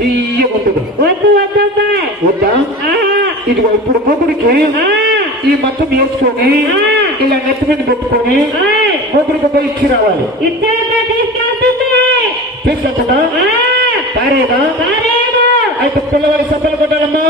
తీయగుంటుంది. వద్దా? ఇదిగో ఇప్పుడు మొగుడికి ఈ మొత్తం వేసుకొని ఇలా నెత్తి మీద పెట్టుకొని మొగుడికి పోయి ఇచ్చి రావాలి. తీసుకెళ్తుందా? పారేదా? అయితే పిల్లవాడి సభలు కొట్టాలమ్మా.